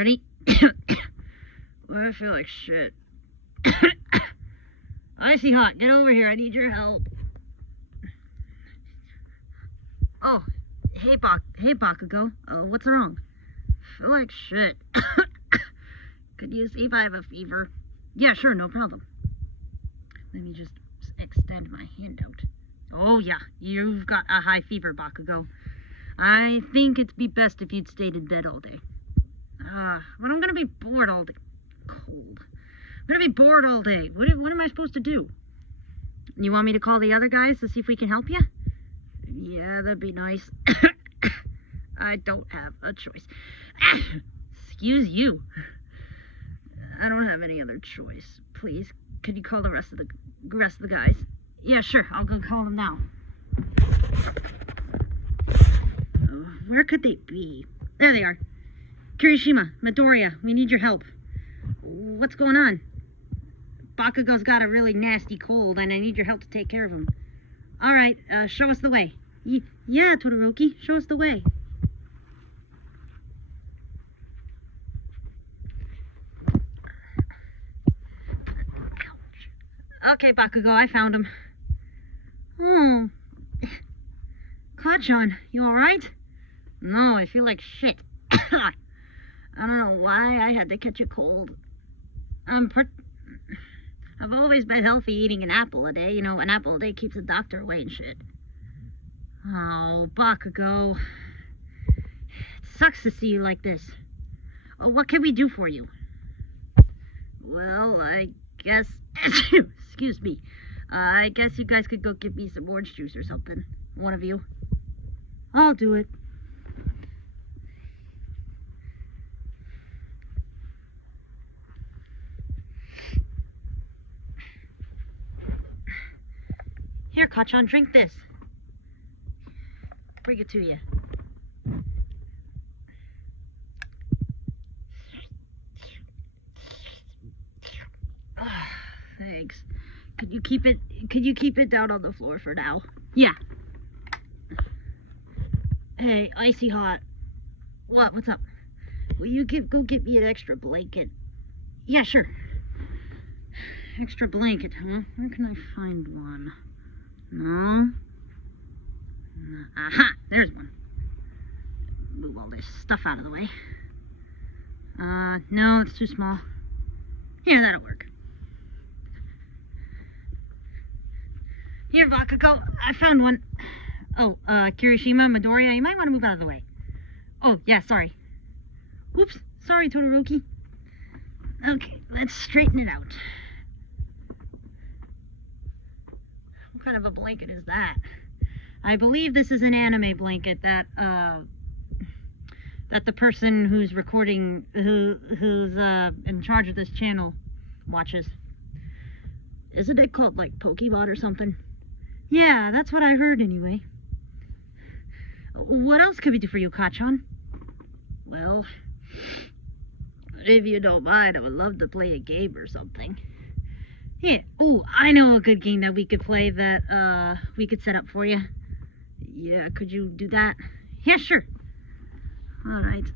Ready? I feel like shit. Icy hot, get over here. I need your help. Oh, hey Bakugou. What's wrong? I feel like shit. Could you see if I have a fever? Yeah, sure, no problem. Let me just extend my hand out. Oh yeah, you've got a high fever, Bakugou. I think it'd be best if you'd stayed in bed all day. But I'm gonna be bored all day. Cold. I'm gonna be bored all day. What am I supposed to do? You want me to call the other guys to see if we can help you? Yeah, that'd be nice. I don't have a choice. Excuse you. I don't have any other choice. Please, could you call the rest of the guys? Yeah, sure. I'll go call them now. Where could they be? There they are. Kirishima, Midoriya, we need your help. What's going on? Bakugou's got a really nasty cold, and I need your help to take care of him. All right, show us the way. Yeah, Todoroki, show us the way. Okay, Bakugou, I found him. Oh. Kachan, you alright? No, I feel like shit. I don't know why I had to catch a cold. I've always been healthy eating an apple a day. You know, an apple a day keeps the doctor away and shit. Oh, Bakugou. It sucks to see you like this. What can we do for you? Well, I guess... Excuse me. I guess you guys could go get me some orange juice or something. One of you. I'll do it. Here, Kachan, drink this. Bring it to you. Thanks. Could you keep it down on the floor for now? Yeah. Hey, Icy Hot. What's up? Will you go get me an extra blanket? Yeah, sure. Extra blanket, huh? Where can I find one? No. Aha! There's one. Move all this stuff out of the way. No, it's too small. Here, that'll work. Here, Bakugou, I found one. Oh, Kirishima, Midoriya, you might want to move out of the way. Oh, yeah, sorry. Whoops, sorry, Todoroki. Okay, let's straighten it out. What kind of a blanket is that? I believe this is an anime blanket that the person who's recording, who's in charge of this channel watches. Isn't it called, like, Pokebot or something? Yeah, that's what I heard anyway. What else could we do for you, Kachan? Well, if you don't mind, I would love to play a game or something. Yeah, oh, I know a good game that we could play that, we could set up for you. Yeah, could you do that? Yeah, sure. Alright.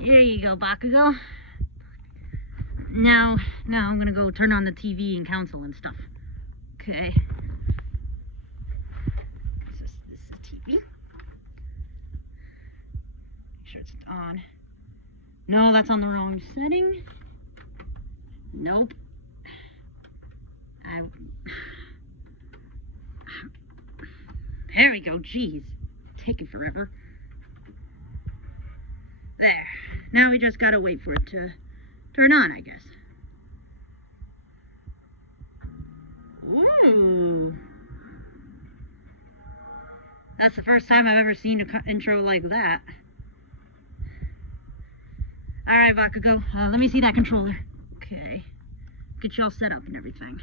Here you go, Bakugou. Now I'm gonna go turn on the TV and console and stuff. Okay. This is TV. Make sure it's on. No, that's on the wrong setting. Nope. There we go. Jeez, taking forever. There. Now we just gotta wait for it to turn on, I guess. Ooh. That's the first time I've ever seen an intro like that. Alright, Bakugou, let me see that controller. Okay. Get you all set up and everything.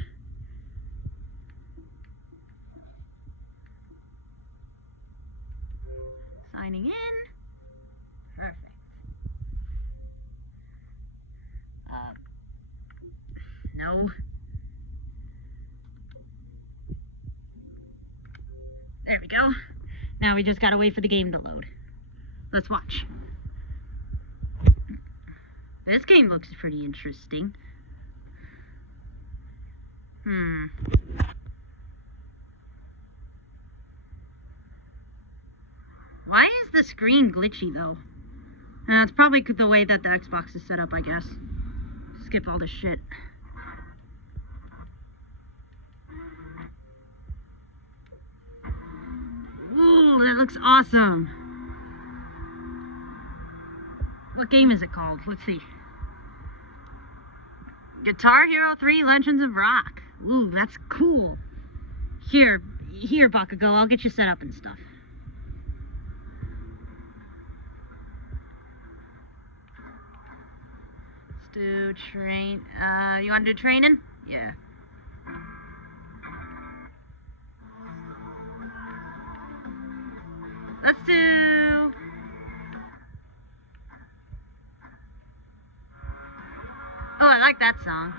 Signing in. Perfect. No. There we go. Now we just gotta wait for the game to load. Let's watch. This game looks pretty interesting. Why is the screen glitchy, though? It's probably the way that the Xbox is set up, I guess. Skip all this shit. Ooh, that looks awesome. What game is it called? Let's see. Guitar Hero 3 Legends of Rock. Ooh, that's cool. Here, Bakugou, I'll get you set up and stuff. Let's do train. You want to do training? Yeah. Let's do... Oh, I like that song.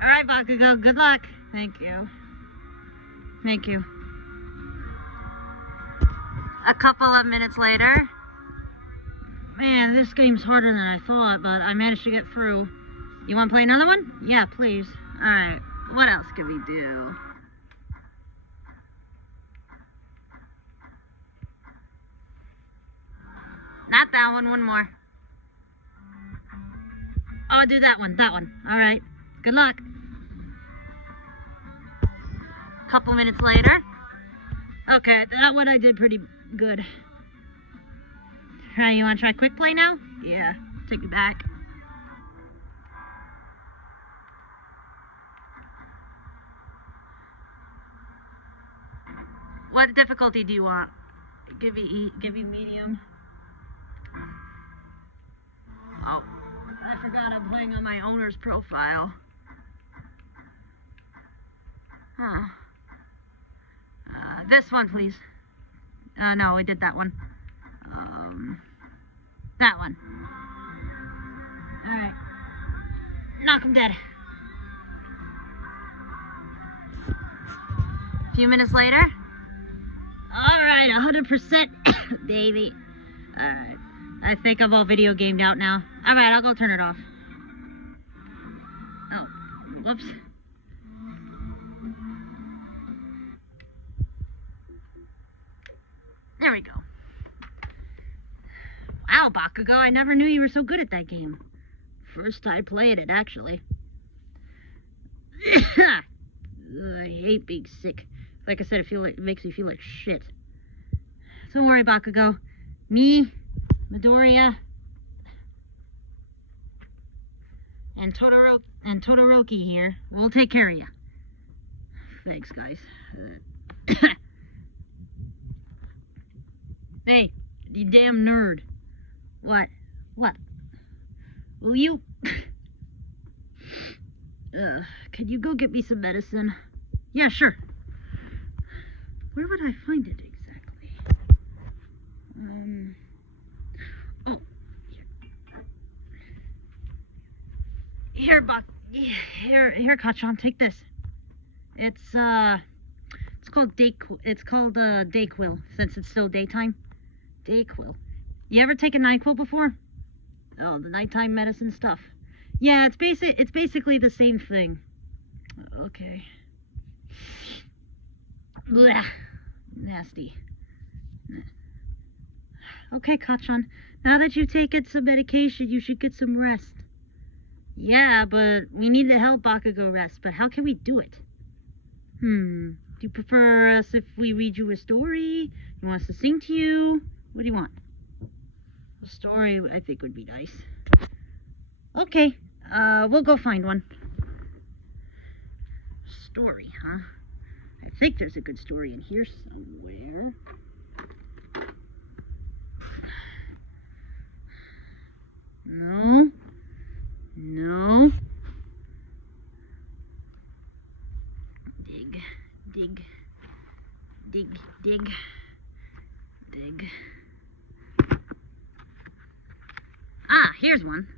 Alright, Bakugou, good luck. Thank you. Thank you. A couple of minutes later. Man, this game's harder than I thought, but I managed to get through. You want to play another one? Yeah, please. Alright, what else can we do? Not that one, one more. Oh, I'll do that one, Alright, good luck. Couple minutes later. Okay, that one I did pretty good. Alright, you want to try quick play now? Yeah, take it back. What difficulty do you want? Give you medium. Oh, I forgot I'm playing on my owner's profile. Huh. This one, please. No, we did that one. That one. Alright. Knock him dead. A few minutes later. Alright, 100%, baby. Alright. I think I'm all video gamed out now. Alright, I'll go turn it off. Oh, whoops. There we go. Wow, Bakugou, I never knew you were so good at that game. First I played it, actually. Ugh, I hate being sick. Like I said, it makes me feel like shit. Don't worry, Bakugou. Me, Midoriya, and Todoroki here. We'll take care of you. Thanks, guys. Hey, you damn nerd. What? What? Will you? Can you go get me some medicine? Yeah, sure. Where would I find it exactly? Oh. Here, here, Kachan, take this. It's called Dayquil, since it's still daytime. Dayquil. You ever taken NyQuil before? Oh, the nighttime medicine stuff. Yeah, it's basically the same thing. Okay. Blech. Nasty. Okay, Kachan. Now that you've taken some medication, you should get some rest. Yeah, but we need to help Bakugou rest. But how can we do it? Do you prefer us if we read you a story? You want us to sing to you? What do you want? A story, I think, would be nice. Okay, we'll go find one. Story, huh? I think there's a good story in here somewhere. No. No. Dig. Dig. Dig. Dig. Dig. Ah, here's one.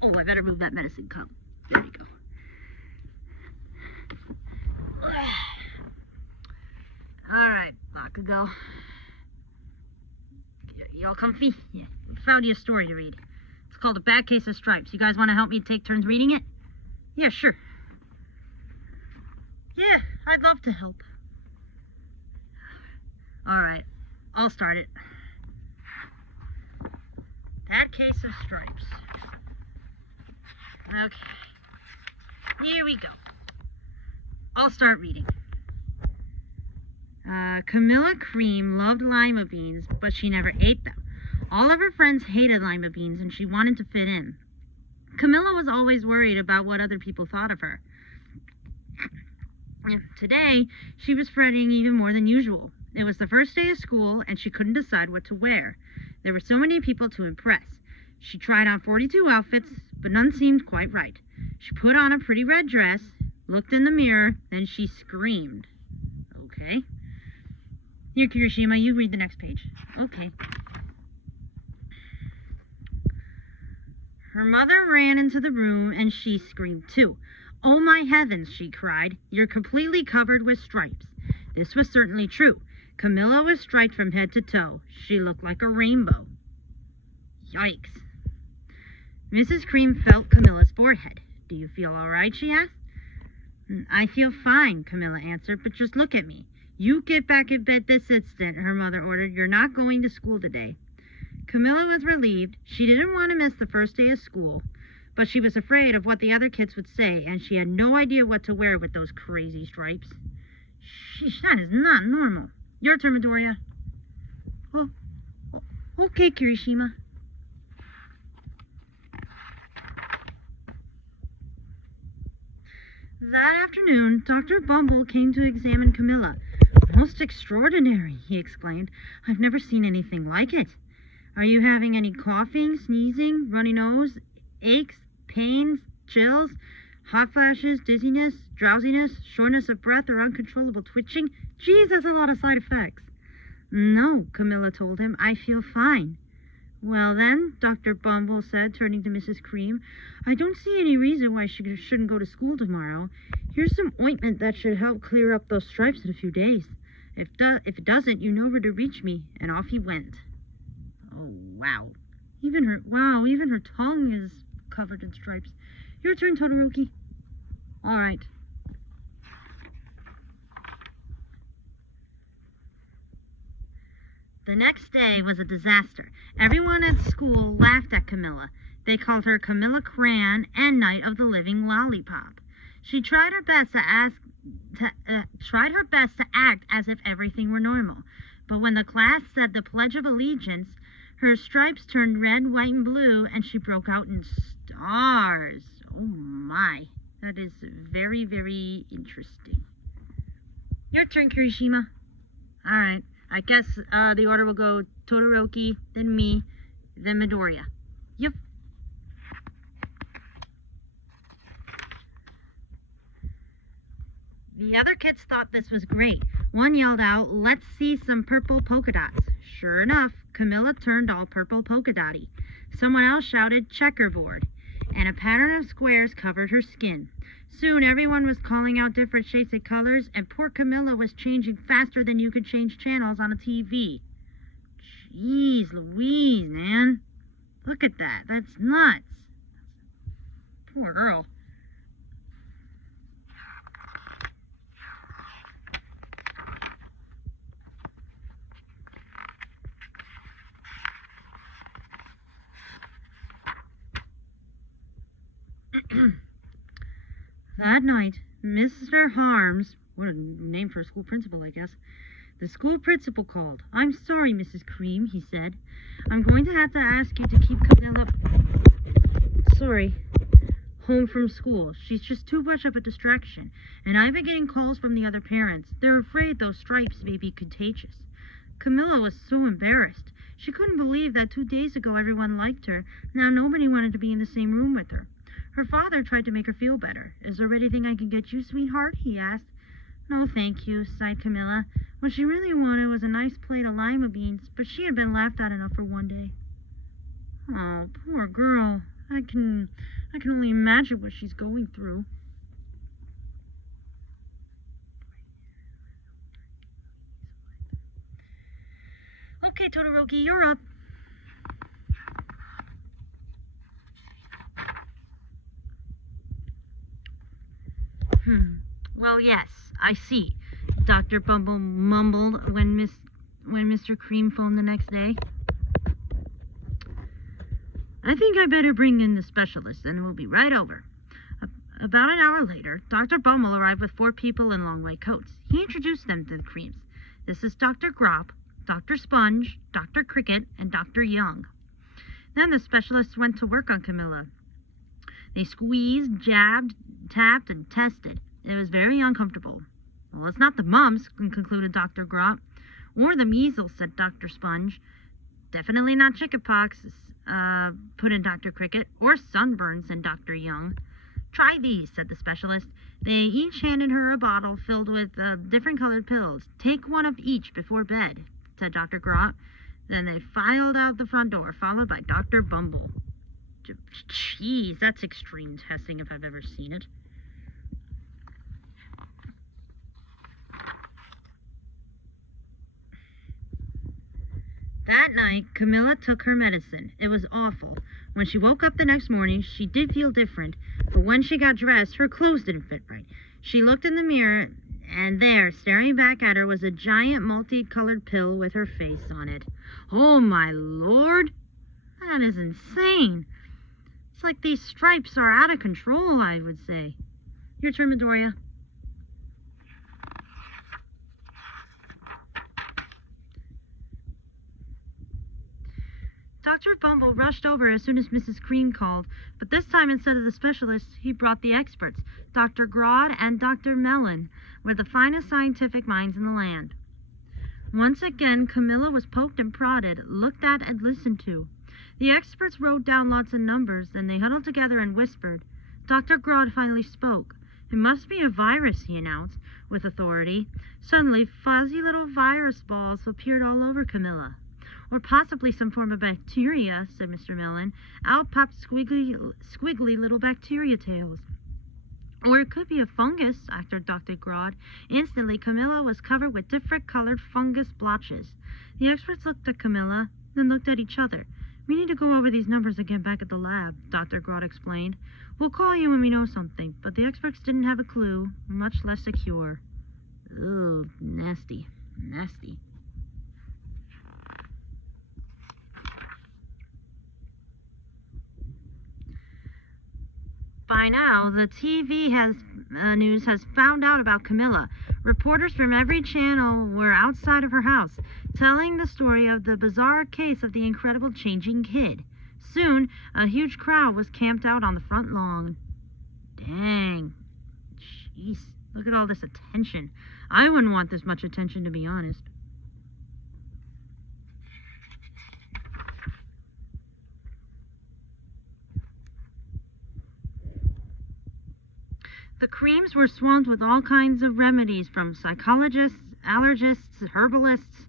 Oh, I better move that medicine cup. There you go. Bakugo. Y'all comfy? Yeah. Found you a story to read. It's called A Bad Case of Stripes. You guys want to help me take turns reading it? Yeah, sure. Yeah, I'd love to help. Alright, I'll start it. Bad Case of Stripes. Okay. Here we go. I'll start reading. Camilla Cream loved lima beans, but she never ate them. All of her friends hated lima beans, and she wanted to fit in. Camilla was always worried about what other people thought of her. Today, she was fretting even more than usual. It was the first day of school, and she couldn't decide what to wear. There were so many people to impress. She tried on 42 outfits, but none seemed quite right. She put on a pretty red dress, looked in the mirror, then she screamed. Okay. Here, Kirishima, you read the next page. Okay. Her mother ran into the room, and she screamed too. "Oh my heavens," she cried. "You're completely covered with stripes." This was certainly true. Camilla was striped from head to toe. She looked like a rainbow. Yikes. Mrs. Cream felt Camilla's forehead. "Do you feel all right?" she asked. "I feel fine," Camilla answered, "but just look at me." "You get back in bed this instant," her mother ordered. "You're not going to school today." Camilla was relieved. She didn't want to miss the first day of school, but she was afraid of what the other kids would say, and she had no idea what to wear with those crazy stripes. Sheesh, that is not normal. Your turn, Midoriya. Oh, okay, Kirishima. That afternoon, Dr. Bumble came to examine Camilla. "Most extraordinary," he exclaimed. "I've never seen anything like it. Are you having any coughing, sneezing, runny nose, aches, pains, chills, hot flashes, dizziness, drowsiness, shortness of breath, or uncontrollable twitching?" Geez, that's a lot of side effects. "No," Camilla told him. "I feel fine." "Well then," Dr. Bumble said, turning to Mrs. Cream, "I don't see any reason why she shouldn't go to school tomorrow. Here's some ointment that should help clear up those stripes in a few days. If it doesn't, you know where to reach me." And off he went. Oh, wow. Even her tongue is covered in stripes. Your turn, Todoroki. All right. The next day was a disaster. Everyone at school laughed at Camilla. They called her Camilla Cran and Night of the Living Lollipop. She tried her best to act as if everything were normal. But when the class said the Pledge of Allegiance, her stripes turned red, white, and blue, and she broke out in stars. Oh my, that is very, very interesting. Your turn, Kirishima. All right. I guess the order will go Todoroki, then me, then Midoriya. Yep. The other kids thought this was great. One yelled out, "Let's see some purple polka dots." Sure enough, Camilla turned all purple polka dotty. Someone else shouted checkerboard, and a pattern of squares covered her skin. Soon everyone was calling out different shades of colors, and poor Camilla was changing faster than you could change channels on a TV. Jeez Louise, man. Look at that. That's nuts. Poor girl. That night, Mr. Harms, what a name for a school principal, I guess, the school principal called. "I'm sorry, Mrs. Cream," he said. "I'm going to have to ask you to keep Camilla home from school. She's just too much of a distraction. And I've been getting calls from the other parents. They're afraid those stripes may be contagious." Camilla was so embarrassed. She couldn't believe that 2 days ago everyone liked her. Now nobody wanted to be in the same room with her. Her father tried to make her feel better. "Is there anything I can get you, sweetheart?" he asked. "No, thank you," sighed Camilla. What she really wanted was a nice plate of lima beans, but she had been laughed at enough for one day. Oh, poor girl. I can only imagine what she's going through. Okay, Todoroki, you're up. Well, yes, I see, Dr. Bumble mumbled when Mr. Cream phoned the next day. I think I better bring in the specialist, and we'll be right over. About an hour later, Dr. Bumble arrived with 4 people in long white coats. He introduced them to the Creams. This is Dr. Grop, Dr. Sponge, Dr. Cricket, and Dr. Young. Then the specialists went to work on Camilla. They squeezed, jabbed, tapped, and tested. It was very uncomfortable. Well, it's not the mumps, concluded Dr. Grop. Or the measles, said Dr. Sponge. Definitely not chickenpox, put in Dr. Cricket. Or sunburn, said Dr. Young. Try these, said the specialist. They each handed her a bottle filled with different colored pills. Take one of each before bed, said Dr. Grop. Then they filed out the front door, followed by Dr. Bumble. Jeez, that's extreme testing if I've ever seen it. That night, Camilla took her medicine. It was awful. When she woke up the next morning, she did feel different, but when she got dressed, her clothes didn't fit right. She looked in the mirror, and there, staring back at her, was a giant multicolored pill with her face on it. Oh, my Lord! That is insane. It's like these stripes are out of control, I would say. Your turn, Midoriya. Dr. Bumble rushed over as soon as Mrs. Cream called, but this time instead of the specialists, he brought the experts. Dr. Grodd and Dr. Mellon were the finest scientific minds in the land. Once again, Camilla was poked and prodded, looked at and listened to. The experts wrote down lots of numbers, then they huddled together and whispered. Dr. Grodd finally spoke. It must be a virus, he announced, with authority. Suddenly, fuzzy little virus balls appeared all over Camilla. Or possibly some form of bacteria, said Mr. Mellon. Out popped squiggly little bacteria tails. Or it could be a fungus, acted Dr. Grodd. Instantly, Camilla was covered with different colored fungus blotches. The experts looked at Camilla, then looked at each other. We need to go over these numbers again back at the lab, Dr. Grodd explained. We'll call you when we know something, but the experts didn't have a clue, much less a cure. Ooh, nasty, nasty. By now, the TV news has found out about Camilla. Reporters from every channel were outside of her house, telling the story of the bizarre case of the incredible changing kid. Soon, a huge crowd was camped out on the front lawn. Dang. Jeez, look at all this attention. I wouldn't want this much attention, to be honest. The Creams were swamped with all kinds of remedies from psychologists, allergists, herbalists,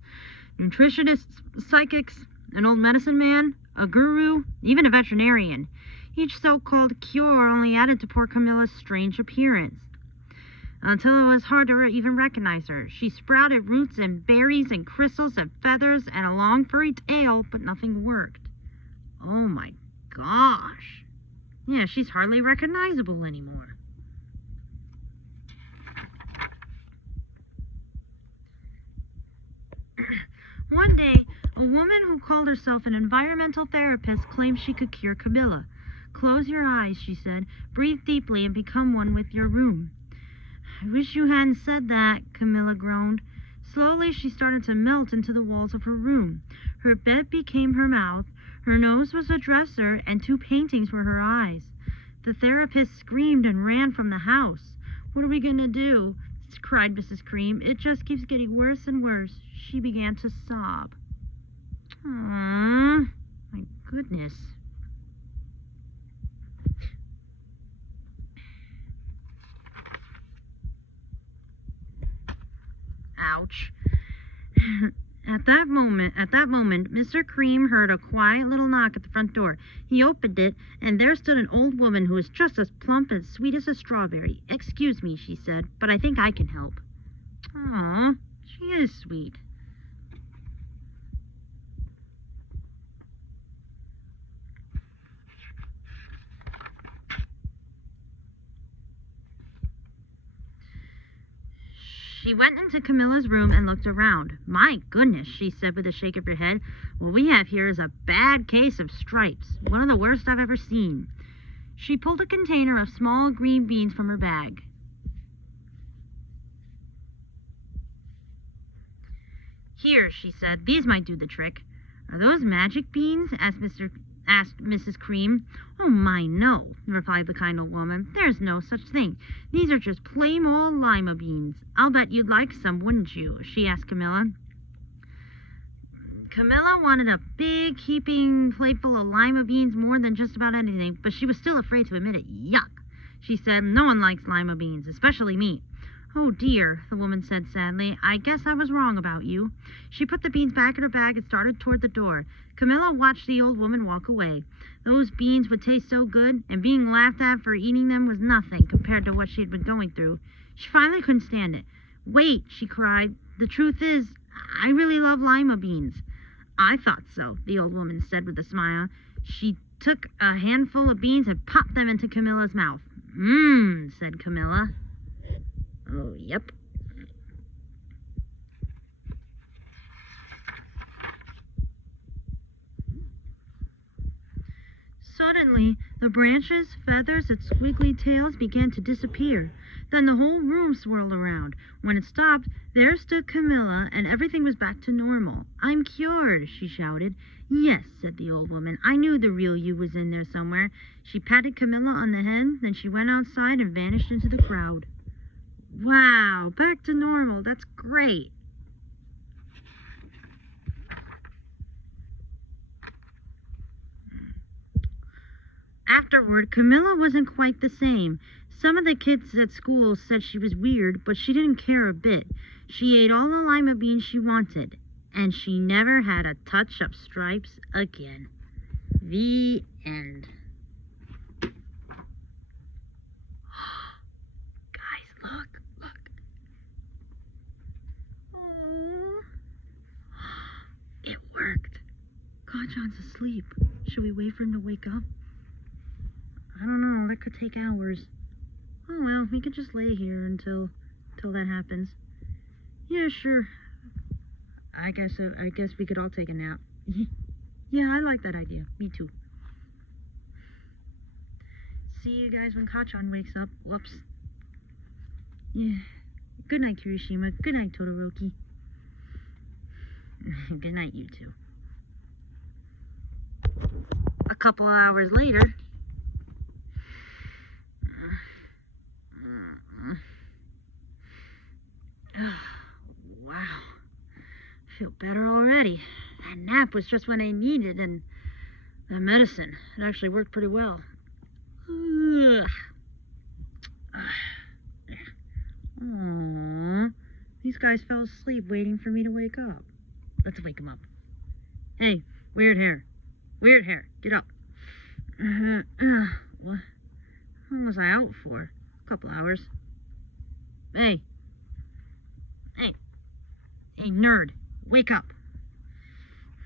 nutritionists, psychics, an old medicine man, a guru, even a veterinarian. Each so-called cure only added to poor Camilla's strange appearance, until it was hard to even recognize her. She sprouted roots and berries and crystals and feathers and a long furry tail, but nothing worked. Oh my gosh. Yeah, she's hardly recognizable anymore. One day, a woman who called herself an environmental therapist claimed she could cure Camilla. Close your eyes, she said. Breathe deeply and become one with your room. I wish you hadn't said that, Camilla groaned. Slowly, she started to melt into the walls of her room. Her bed became her mouth, her nose was a dresser, and 2 paintings were her eyes. The therapist screamed and ran from the house. What are we going to do? Cried Mrs. Cream. It just keeps getting worse and worse. She began to sob. Aww, my goodness. Ouch. At that moment, Mr. Cream heard a quiet little knock at the front door. He opened it, and there stood an old woman who was just as plump and sweet as a strawberry. Excuse me, she said, but I think I can help. Aw, she is sweet. She went into Camilla's room and looked around. My goodness, she said with a shake of her head. What we have here is a bad case of stripes. One of the worst I've ever seen. She pulled a container of small green beans from her bag. Here, she said, these might do the trick. Are those magic beans? Asked Mrs. Cream. Oh my, no, replied the kind old woman. There's no such thing. These are just plain old lima beans. I'll bet you'd like some, wouldn't you? She asked Camilla. Camilla wanted a big, heaping plateful of lima beans more than just about anything, but she was still afraid to admit it. Yuck! She said, no one likes lima beans, especially me. Oh dear, the woman said sadly. I guess I was wrong about you. She put the beans back in her bag and started toward the door. Camilla watched the old woman walk away. Those beans would taste so good, and being laughed at for eating them was nothing compared to what she had been going through. She finally couldn't stand it. Wait, she cried. The truth is, I really love lima beans. I thought so, the old woman said with a smile. She took a handful of beans and popped them into Camilla's mouth. Mmm, said Camilla. Oh, yep. Suddenly, the branches, feathers, and squiggly tails began to disappear. Then the whole room swirled around. When it stopped, there stood Camilla, and everything was back to normal. I'm cured, she shouted. Yes, said the old woman. I knew the real you was in there somewhere. She patted Camilla on the head, then she went outside and vanished into the crowd. Wow, back to normal. That's great. Afterward, Camilla wasn't quite the same. Some of the kids at school said she was weird, but she didn't care a bit. She ate all the lima beans she wanted, and she never had a touch of stripes again. The end. Guys, look. Oh. It worked. Kacchan's asleep. Should we wait for him to wake up? I don't know. That could take hours. Oh well, we could just lay here until that happens. Yeah, sure. I guess we could all take a nap. Yeah, I like that idea. Me too. See you guys when Kacchan wakes up. Whoops. Yeah. Good night, Kirishima. Good night, Todoroki. Good night, you two. A couple of hours later. Wow. I feel better already. That nap was just what I needed, and the medicine, it actually worked pretty well. Aww. These guys fell asleep waiting for me to wake up. Let's wake them up. Hey, weird hair. Weird hair, get up. What? How long was I out for? A couple hours. Hey, nerd, wake up.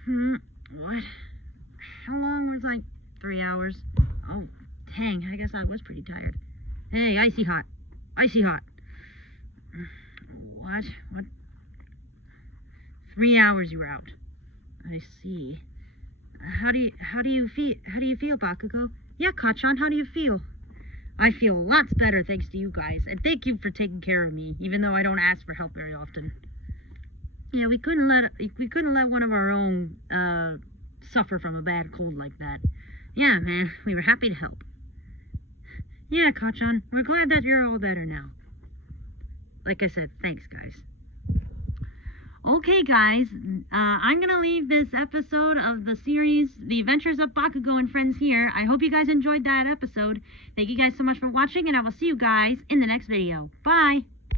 What? How long was I? 3 hours. Oh, dang, I guess I was pretty tired. Hey, icy hot. What? 3 hours you were out. I see. How do you feel, Bakugou? Yeah, Kacchan, how do you feel? I feel lots better thanks to you guys, and thank you for taking care of me, even though I don't ask for help very often. Yeah, we couldn't let one of our own suffer from a bad cold like that. Yeah, man, we were happy to help. Yeah, Kacchan, we're glad that you're all better now. Like I said, thanks, guys. Okay, guys, I'm going to leave this episode of the series, The Adventures of Bakugou and Friends here. I hope you guys enjoyed that episode. Thank you guys so much for watching, and I will see you guys in the next video. Bye!